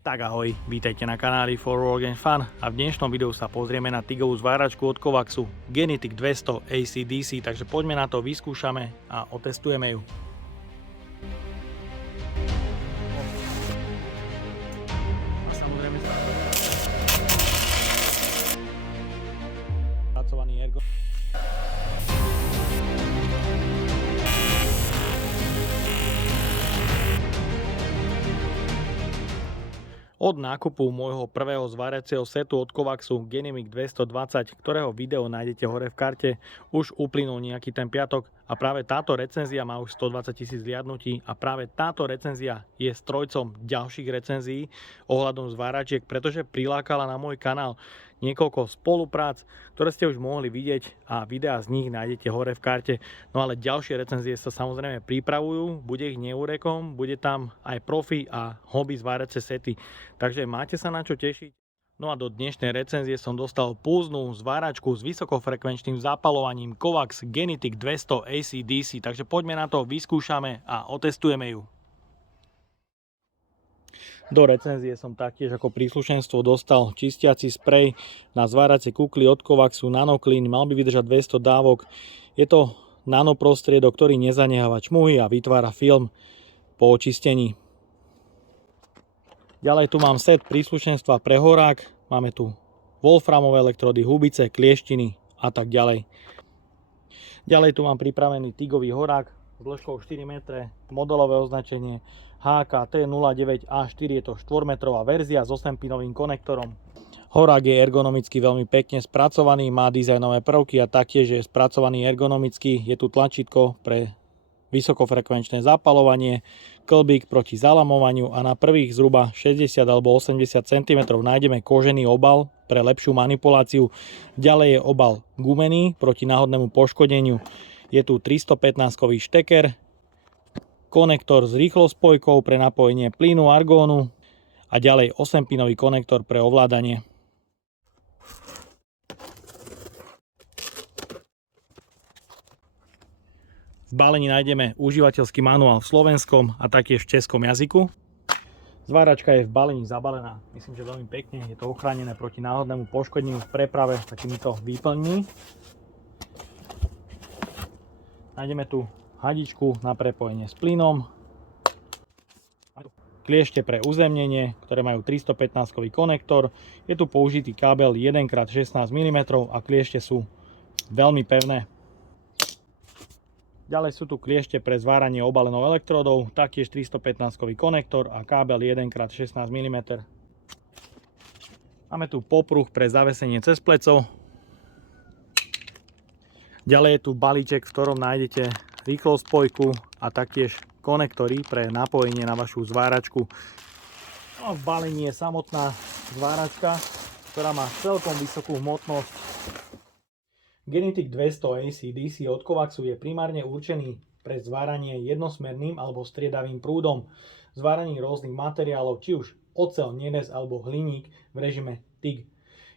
Tak ahoj, vítajte na kanáli For Work and Fun a v dnešnom videu sa pozrieme na tigovú zváračku od Kovaxu Genetic 200 AC/DC, takže poďme na to, vyskúšame a otestujeme ju. A samozrejme spracovaný ergo. Od nákupu môjho prvého zváriaceho setu od Kovaxu Genetic 220, ktorého video nájdete hore v karte, už uplynul nejaký ten piatok a práve táto recenzia má už 120 000 zliadnutí a práve táto recenzia je strojcom ďalších recenzií ohľadom zváračiek, pretože prilákala na môj kanál niekoľko spoluprác, ktoré ste už mohli vidieť a videá z nich nájdete hore v karte. No ale ďalšie recenzie sa samozrejme pripravujú, bude ich neúrekom, bude tam aj profi a hobby zváracie sety. Takže máte sa na čo tešiť. No a do dnešnej recenzie som dostal pulznú zváračku s vysokofrekvenčným zapalovaním Kovax Genetic 200 AC/DC, takže poďme na to, vyskúšame a otestujeme ju. Do recenzie som taktiež ako príslušenstvo dostal čistiaci sprej na zváracie kukly od Kovaxu NanoClean, mal by vydržať 200 dávok. Je to nanoprostriedok, ktorý nezaneháva čmuhy a vytvára film po očistení. Ďalej tu mám set príslušenstva pre horák, máme tu wolframové elektrody, hubice, klieštiny a tak ďalej. Ďalej tu mám pripravený tigový horák s dĺžkou 4 m, modelové označenie HKT09A4, je to 4-metrová verzia s 8-pinovým konektorom. Horák je ergonomicky veľmi pekne spracovaný, má dizajnové prvky a taktiež je spracovaný ergonomicky. Je tu tlačítko pre vysokofrekvenčné zapaľovanie, klbík proti zalamovaniu a na prvých zhruba 60 alebo 80 cm nájdeme kožený obal pre lepšiu manipuláciu. Ďalej je obal gumený proti náhodnému poškodeniu. Je tu 315-kový šteker, konektor s rýchlospojkou pre napojenie plynu argónu a ďalej 8-pinový konektor pre ovládanie. V balení nájdeme užívateľský manuál v slovenskom a taktiež v českom jazyku. Zváračka je v balení zabalená, myslím, že veľmi pekne. Je to ochránené proti náhodnému poškodeniu v preprave takýmito výplňmi. Nájdeme tu hadičku na prepojenie s plynom, kliešte pre uzemnenie, ktoré majú 315-kový konektor. Je tu použitý kábel 1x16 mm a kliešte sú veľmi pevné. Ďalej sú tu kliešte pre zváranie obalenou elektródov, taktiež 315-kový konektor a kábel 1x16 mm. Máme tu popruh pre zavesenie cez pleco. Ďalej je tu balíček, v ktorom nájdete rýchlospojku a taktiež konektory pre napojenie na vašu zváračku. No, v balení je samotná zváračka, ktorá má celkom vysokú hmotnosť. Genetic 200 AC/DC od Kovaxu je primárne určený pre zváranie jednosmerným alebo striedavým prúdom, zváranie rôznych materiálov, či už oceľ, nerez alebo hliník v režime TIG.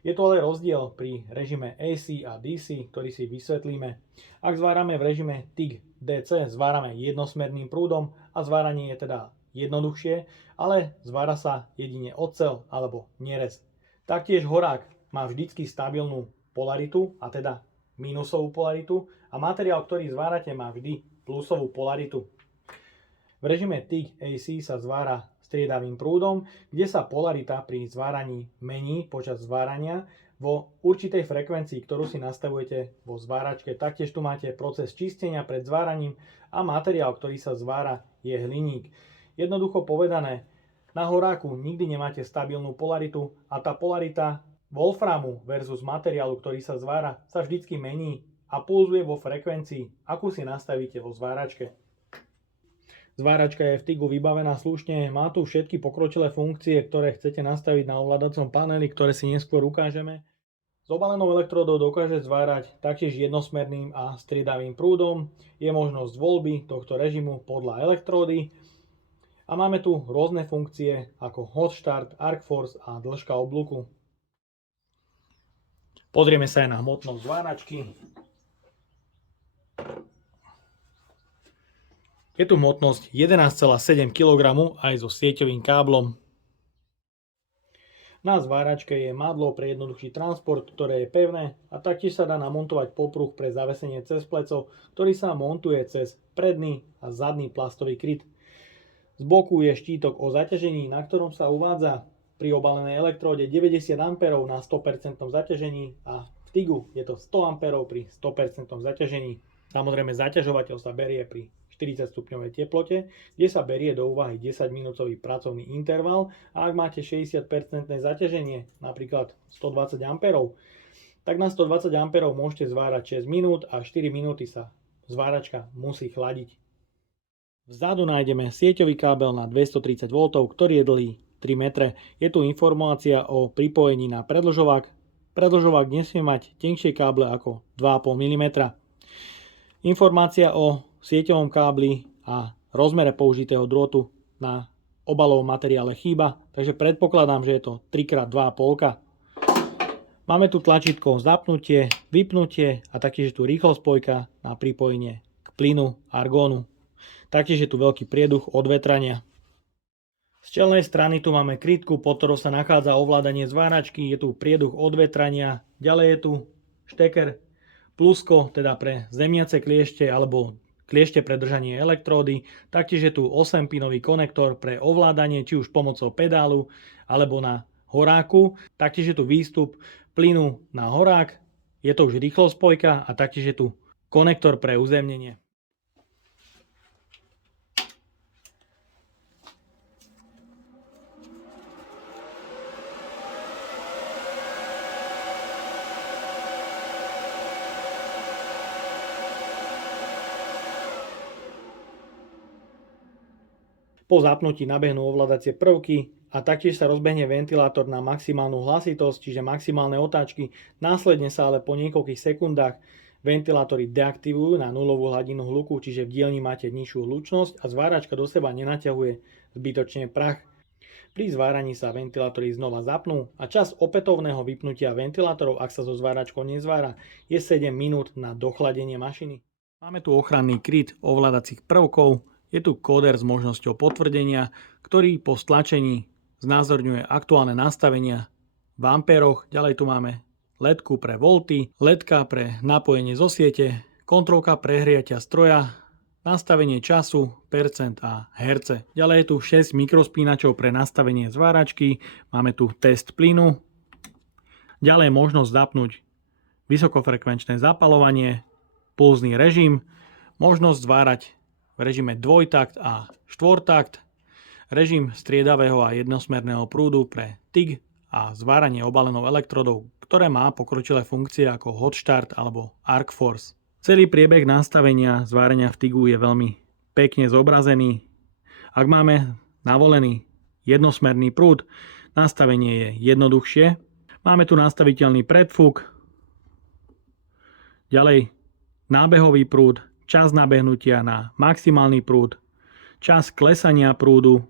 Je tu ale rozdiel pri režime AC a DC, ktorý si vysvetlíme. Ak zvárame v režime TIG DC, zvárame jednosmerným prúdom a zváranie je teda jednoduchšie, ale zvára sa jedine oceľ alebo nerez. Taktiež horák má vždycky stabilnú polaritu, a teda minusovú polaritu, a materiál, ktorý zvárate, má vždy plusovú polaritu. V režime TIG AC sa zvára striedavým prúdom, kde sa polarita pri zváraní mení počas zvárania vo určitej frekvencii, ktorú si nastavujete vo zváračke. Taktiež tu máte proces čistenia pred zváraním a materiál, ktorý sa zvára, je hliník. Jednoducho povedané, na horáku nikdy nemáte stabilnú polaritu a tá polarita wolframu versus materiálu, ktorý sa zvára, sa vždycky mení a pulzuje vo frekvencii, akú si nastavíte vo zváračke. Zváračka je v TIGu vybavená slušne, má tu všetky pokročilé funkcie, ktoré chcete nastaviť na ovládacom paneli, ktoré si neskôr ukážeme. S obalenou elektródou dokáže zvárať taktiež jednosmerným a striedavým prúdom. Je možnosť voľby tohto režimu podľa elektródy. A máme tu rôzne funkcie ako hot start, arc force a dĺžka oblúku. Pozrieme sa aj na hmotnosť zváračky. Je tu hmotnosť 11,7 kg aj so sieťovým káblom. Na zváračke je madlo pre jednoduchší transport, ktoré je pevné a taktiež sa dá namontovať popruh pre zavesenie cez pleco, ktorý sa montuje cez predný a zadný plastový kryt. Z boku je štítok o zaťažení, na ktorom sa uvádza pri obalenej elektróde 90 A na 100% zaťažení a v TIGu je to 100 A pri 100% zaťažení. Samozrejme zaťažovateľ sa berie pri 40 stupňovej teplote, kde sa berie do úvahy 10-minútový pracovný interval a ak máte 60% zaťaženie, napríklad 120 A, tak na 120 A môžete zvárať 6 minút a 4 minúty sa zváračka musí chladiť. Vzadu nájdeme sieťový kábel na 230 V, ktorý je dlhý 3 metre. Je tu informácia o pripojení na predĺžovák. Predĺžovák nesmie mať tenšie káble ako 2,5 mm. Informácia o sieťovom kábli a rozmere použitého drôtu na obalovom materiále chýba, takže predpokladám, že je to 3x2,5. Máme tu tlačítko zapnutie, vypnutie a taktiež je tu rýchlospojka na pripojenie k plynu argónu. Taktiež je tu veľký prieduch odvetrania. Z čelnej strany tu máme krytku, pod ktorou sa nachádza ovládanie zváračky, je tu prieduch odvetrania, ďalej je tu šteker plusko, teda pre zemiace kliešte alebo kliešte pre držanie elektródy, taktiež je tu 8-pinový konektor pre ovládanie či už pomocou pedálu alebo na horáku, taktiež je tu výstup plynu na horák, je to už rýchlospojka a taktiež je tu konektor pre uzemnenie. Po zapnutí nabehnú ovládacie prvky a taktiež sa rozbehne ventilátor na maximálnu hlasitosť, čiže maximálne otáčky. Následne sa ale po niekoľkých sekundách ventilátory deaktivujú na nulovú hladinu hluku, čiže v dielni máte nižšiu hlučnosť a zváračka do seba nenaťahuje zbytočne prach. Pri zváraní sa ventilátory znova zapnú a čas opätovného vypnutia ventilátorov, ak sa so zváračkou nezvára, je 7 minút na dochladenie mašiny. Máme tu ochranný kryt ovládacích prvkov. Je tu kóder s možnosťou potvrdenia, ktorý po stlačení znázorňuje aktuálne nastavenia v ampéroch. Ďalej tu máme ledku pre volty, ledka pre napojenie zo siete, kontrolka prehriatia stroja, nastavenie času, percent a herce. Ďalej je tu 6 mikrospínačov pre nastavenie zváračky, máme tu test plynu, ďalej možnosť zapnúť vysokofrekvenčné zapaľovanie, pulzný režim, možnosť zvárať v režime dvojtakt a štvortakt, režim striedavého a jednosmerného prúdu pre TIG a zváranie obalenou elektrodou, ktoré má pokročilé funkcie ako hot start alebo arc force. Celý priebeh nastavenia zvárenia v TIGu je veľmi pekne zobrazený. Ak máme navolený jednosmerný prúd, nastavenie je jednoduchšie. Máme tu nastaviteľný predfúk, ďalej nábehový prúd, čas nabehnutia na maximálny prúd, čas klesania prúdu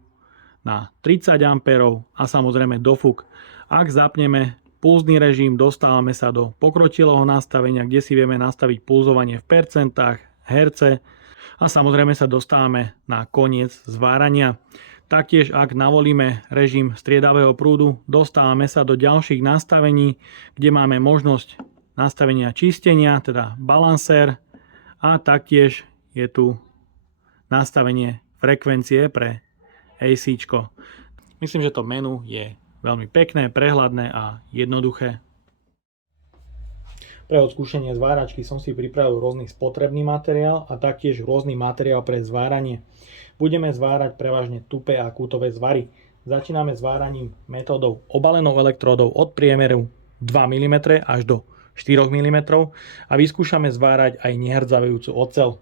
na 30 A a samozrejme dofúk. Ak zapneme pulzný režim, dostávame sa do pokročilého nastavenia, kde si vieme nastaviť pulzovanie v percentách, herce a samozrejme sa dostávame na koniec zvárania. Taktiež ak navolíme režim striedavého prúdu, dostávame sa do ďalších nastavení, kde máme možnosť nastavenia čistenia, teda balansér, a taktiež je tu nastavenie frekvencie pre AC. Myslím, že to menu je veľmi pekné, prehľadné a jednoduché. Pre odskúšanie zváračky som si pripravil rôzny spotrebný materiál a taktiež rôzny materiál pre zváranie. Budeme zvárať prevažne tupé a kútové zvary. Začíname zváraním metódou obalenou elektródou od priemeru 2 mm až do 4 mm a vyskúšame zvárať aj nehrdzavejúcu oceľ.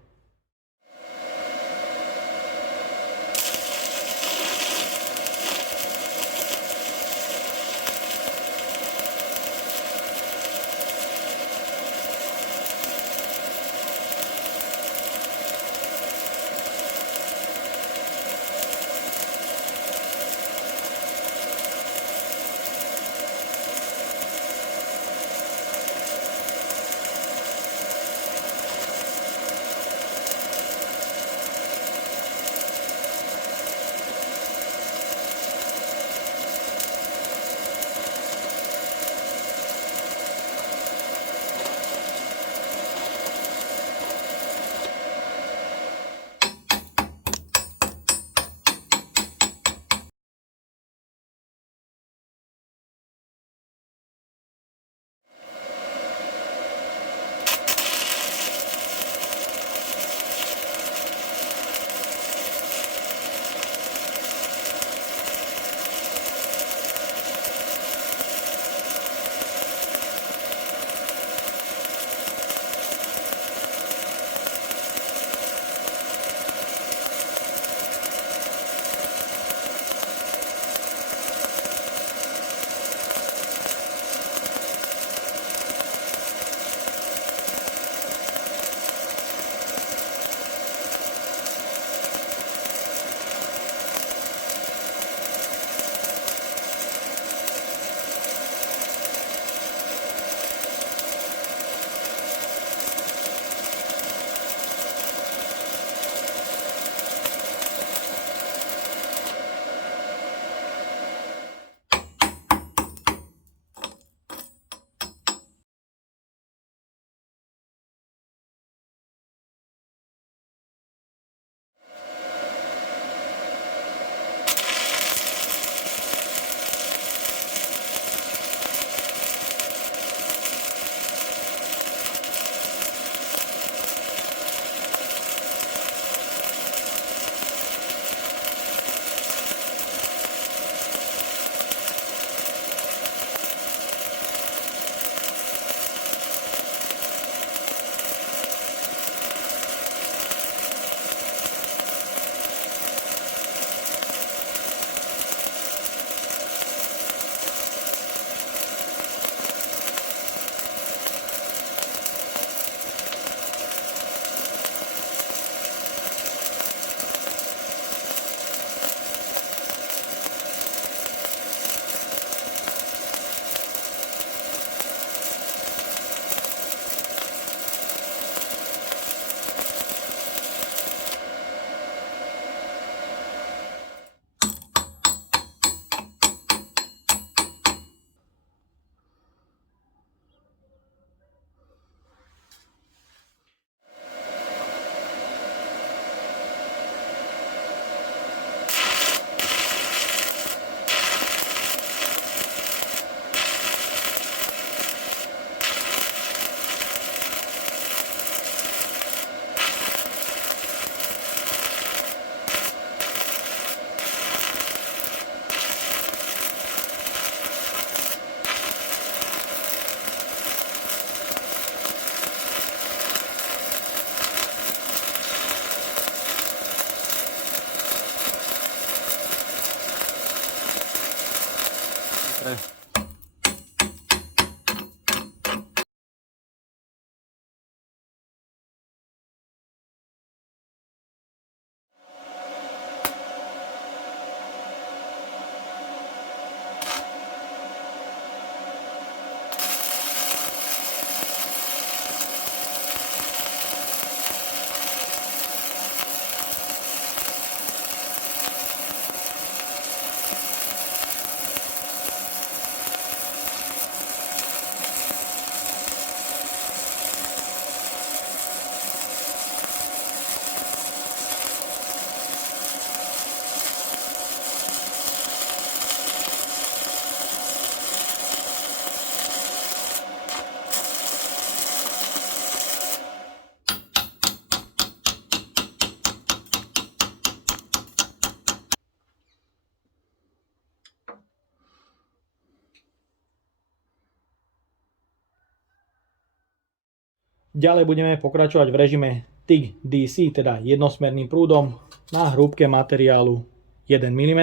Ďalej budeme pokračovať v režime TIG DC, teda jednosmerným prúdom na hrúbke materiálu 1 mm.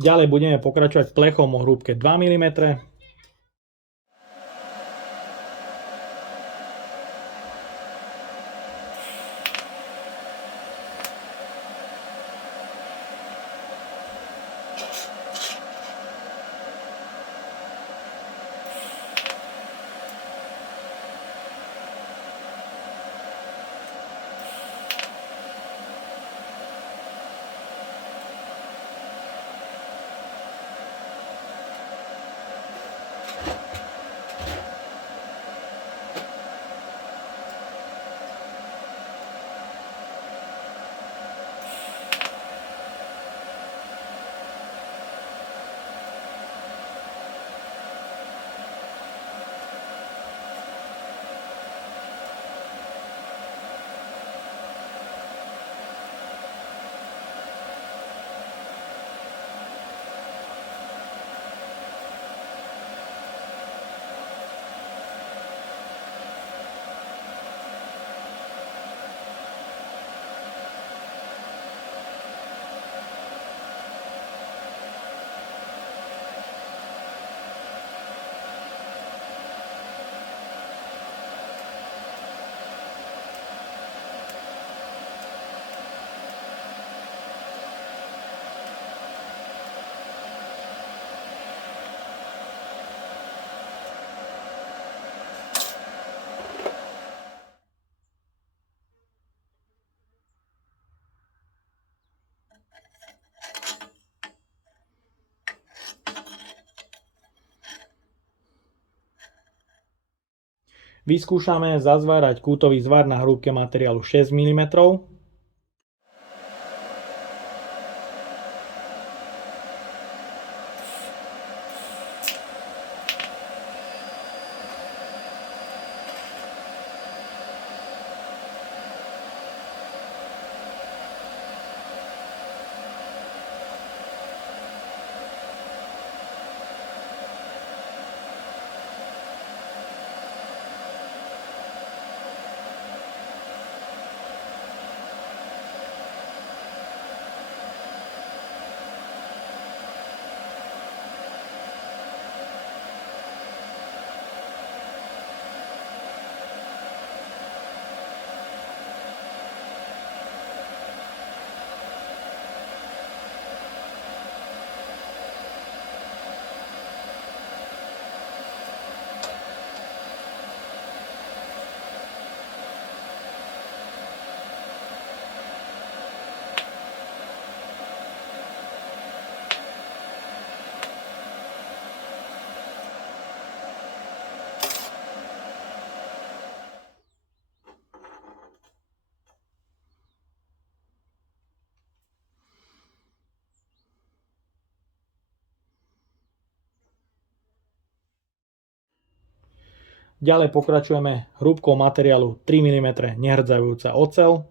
Ďalej budeme pokračovať plechom o hrúbke 2 mm. Vyskúšame zazvárať kútový zvar na hrúbke materiálu 6 mm. Ďalej pokračujeme hrúbkou materiálu 3 mm nehrdzajúca oceľ.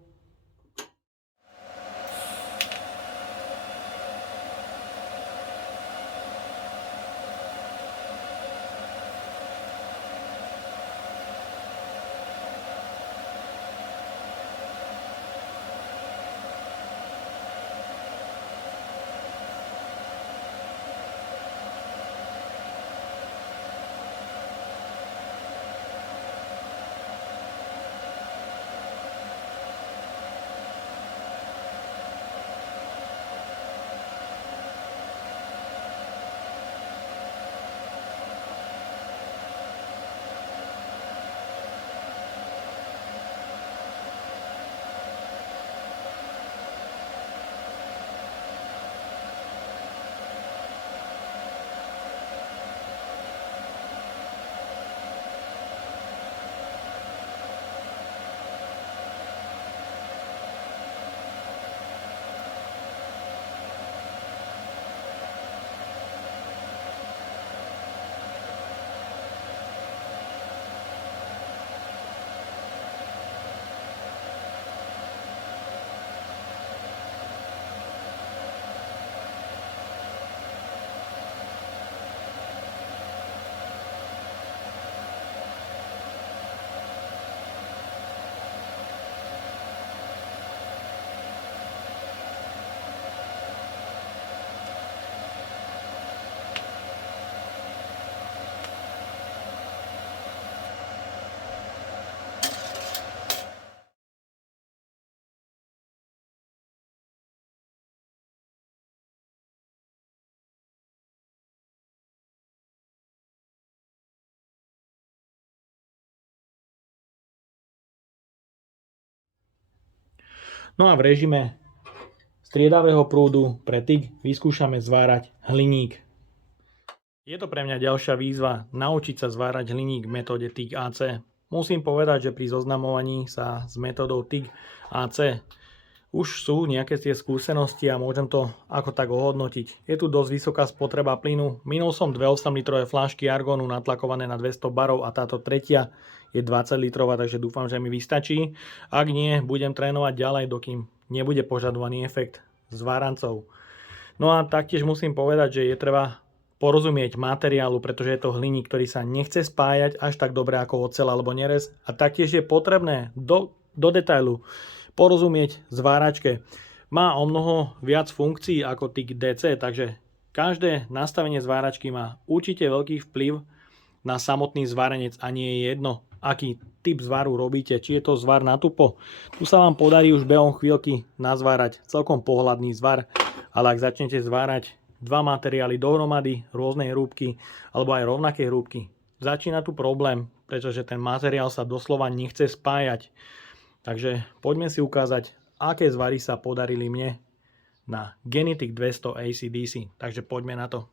No a v režime striedavého prúdu pre TIG vyskúšame zvárať hliník. Je to pre mňa ďalšia výzva naučiť sa zvárať hliník v metóde TIG AC. Musím povedať, že pri zoznamovaní sa s metódou TIG AC už sú nejaké tie skúsenosti a môžem to ako tak ohodnotiť. Je tu dosť vysoká spotreba plynu. Minul som 2 8 litrové fľašky argónu natlakované na 200 barov a táto tretia je 20 litrová, takže dúfam, že mi vystačí. Ak nie, budem trénovať ďalej, dokým nebude požadovaný efekt z várancov. No a taktiež musím povedať, že je treba porozumieť materiálu, pretože je to hliník, ktorý sa nechce spájať až tak dobre ako oceľ alebo nerez. A taktiež je potrebné do detailu porozumieť zváračke. Má o mnoho viac funkcií ako TIG DC, takže každé nastavenie zváračky má určite veľký vplyv na samotný zvárenec a nie je jedno, aký typ zvaru robíte, či je to zvar na tupo. Tu sa vám podarí už behom chvíľky nazvárať celkom pohľadný zvar, ale ak začnete zvárať dva materiály dohromady, rôznej hrúbky alebo aj rovnaké hrúbky, začína tu problém, pretože ten materiál sa doslova nechce spájať. Takže poďme si ukázať, aké zvary sa podarili mne na Genetic 200 AC/DC. Takže poďme na to.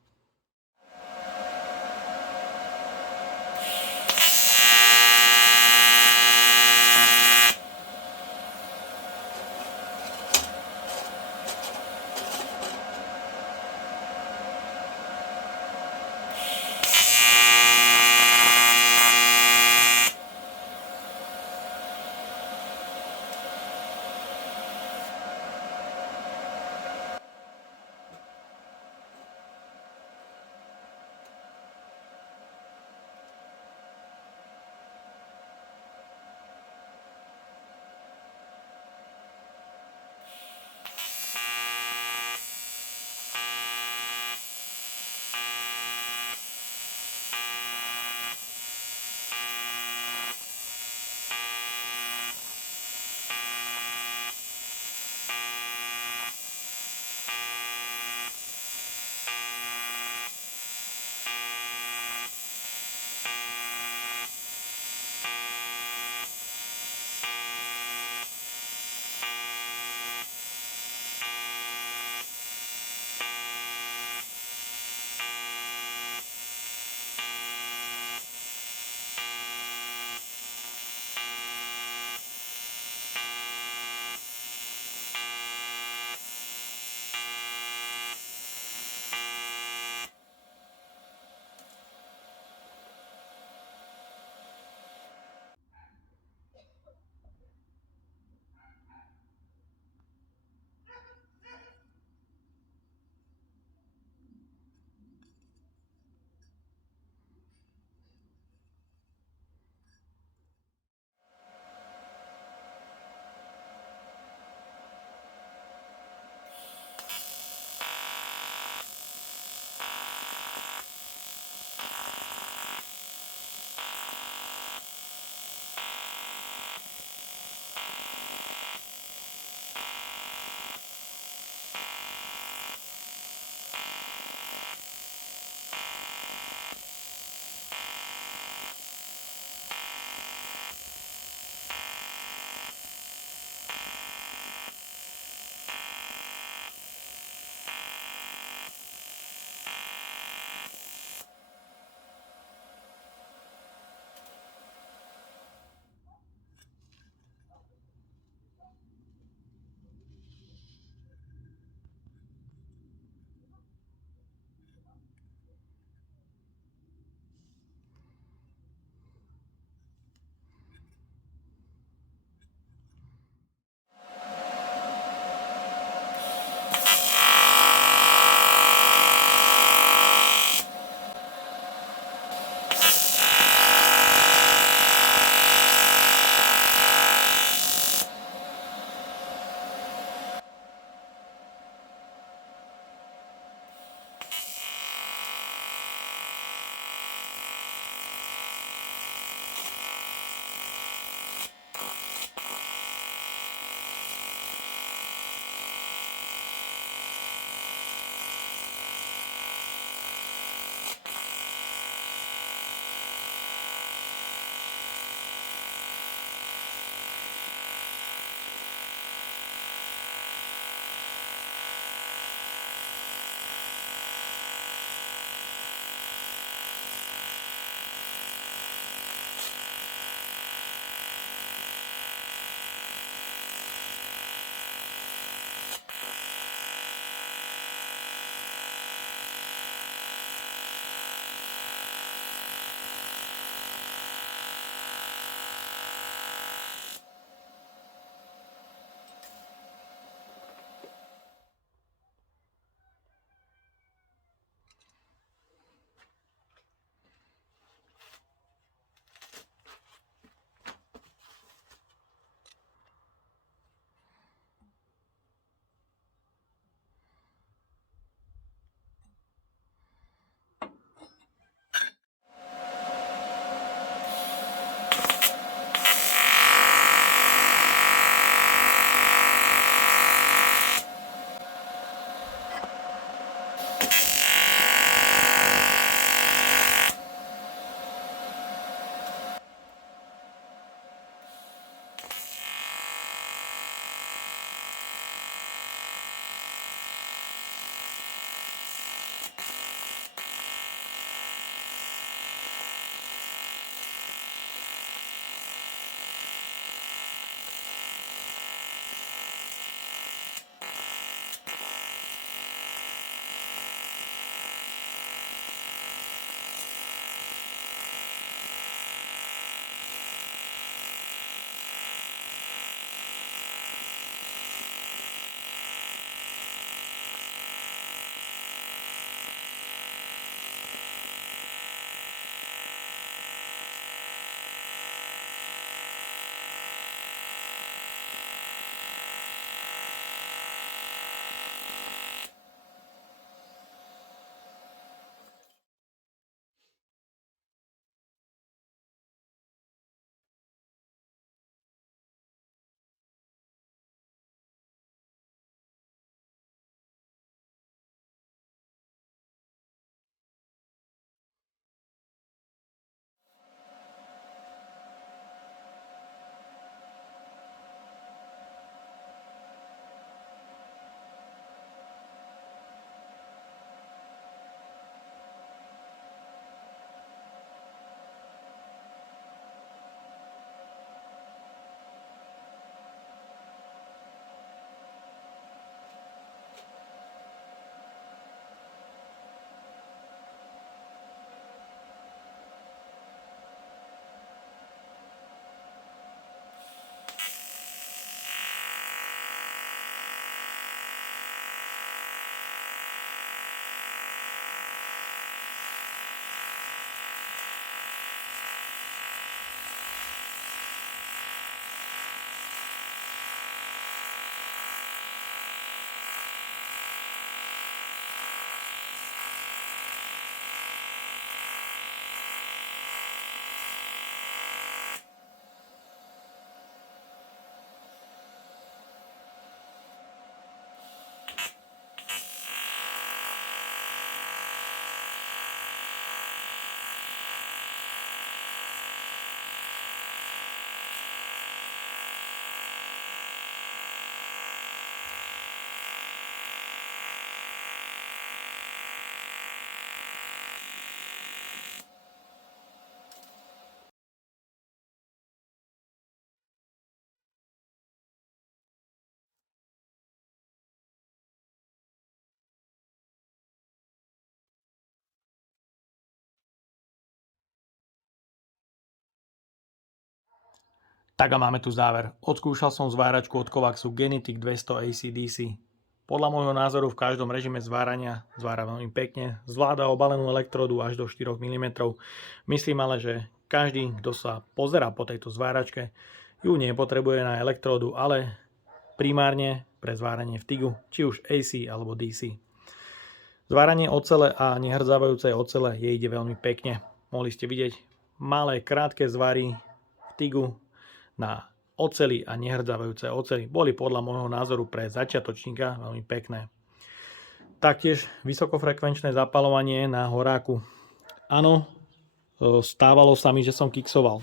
Tak a máme tu záver. Odskúšal som zváračku od Kovaxu Genetic 200 AC/DC. Podľa môjho názoru v každom režime zvárania zvára veľmi pekne, zvláda obalenú elektródu až do 4 mm. Myslím ale, že každý, kto sa pozerá po tejto zváračke, ju nepotrebuje na elektródu, ale primárne pre zváranie v TIGu, či už AC alebo DC. Zváranie ocele a nehrdzávajúcej ocele ide veľmi pekne. Mohli ste vidieť malé krátke zvary v TIGu na oceli a nehrdzávajúce oceli. Boli podľa môjho názoru pre začiatočníka veľmi pekné. Taktiež vysokofrekvenčné zapaľovanie na horáku. Áno, stávalo sa mi, že som kiksoval.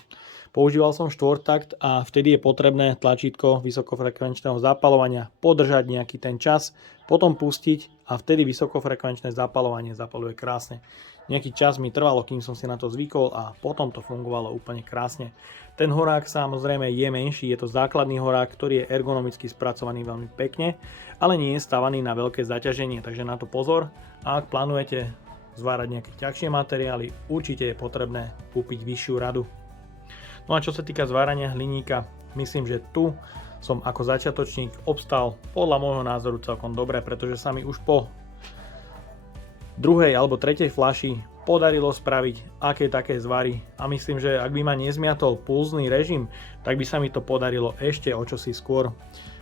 Používal som štvortakt a vtedy je potrebné tlačítko vysokofrekvenčného zapaľovania podržať nejaký ten čas, potom pustiť a vtedy vysokofrekvenčné zapaľovanie zapaľuje krásne. Nejaký čas mi trvalo, kým som si na to zvykol a potom to fungovalo úplne krásne. Ten horák samozrejme je menší, je to základný horák, ktorý je ergonomicky spracovaný veľmi pekne, ale nie je stavaný na veľké zaťaženie, takže na to pozor. A ak plánujete zvárať nejaké ťažšie materiály, určite je potrebné kúpiť vyššiu radu. No a čo sa týka zvárania hliníka, myslím, že tu som ako začiatočník obstal podľa môjho názoru celkom dobre, pretože sa mi už po druhej alebo tretej fľaši podarilo spraviť aké také zvary a myslím, že ak by ma nezmiatol pulzný režim, tak by sa mi to podarilo ešte o čosi skôr.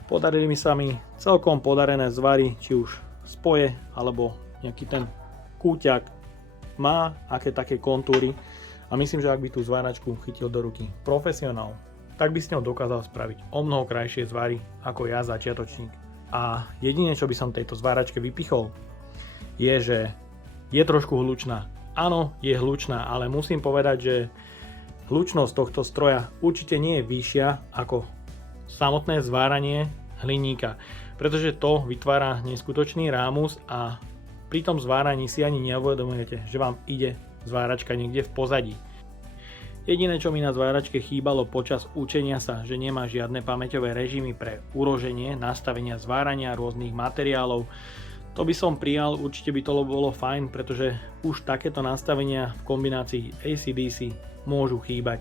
Podarili mi sa mi celkom podarené zvary, či už spoje alebo nejaký ten kúťak má aké také kontúry a myslím, že ak by tú zváračku chytil do ruky profesionál, tak by s ňou dokázal spraviť o mnoho krajšie zvary ako ja začiatočník. A jedine, čo by som tejto zváračke vypichol, je, že je trošku hlučná. Áno, je hlučná, ale musím povedať, že hlučnosť tohto stroja určite nie je vyššia ako samotné zváranie hliníka, pretože to vytvára neskutočný rámus a pri tom zváraní si ani neuvedomujete, že vám ide zváračka niekde v pozadí. Jediné, čo mi na zváračke chýbalo počas učenia sa, že nemá žiadne pamäťové režimy pre uloženie, nastavenia zvárania rôznych materiálov. To by som prijal, určite by to bolo fajn, pretože už takéto nastavenia v kombinácii AC/DC môžu chýbať.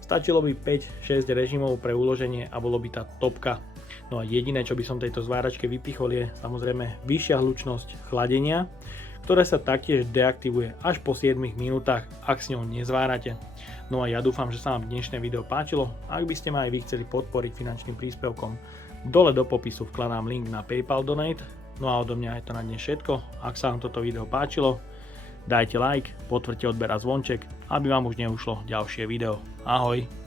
Stačilo by 5-6 režimov pre uloženie a bolo by tá topka. No a jediné, čo by som tejto zváračke vypichol, je samozrejme vyššia hlučnosť chladenia, ktoré sa taktiež deaktivuje až po 7 minútach, ak s ňou nezvárate. No a ja dúfam, že sa vám dnešné video páčilo. Ak by ste ma aj vy chceli podporiť finančným príspevkom, dole do popisu vkladám link na PayPal Donate. No a odo mňa je to na dnes všetko. Ak sa vám toto video páčilo, dajte like, potvrďte odber a zvonček, aby vám už neušlo ďalšie video. Ahoj!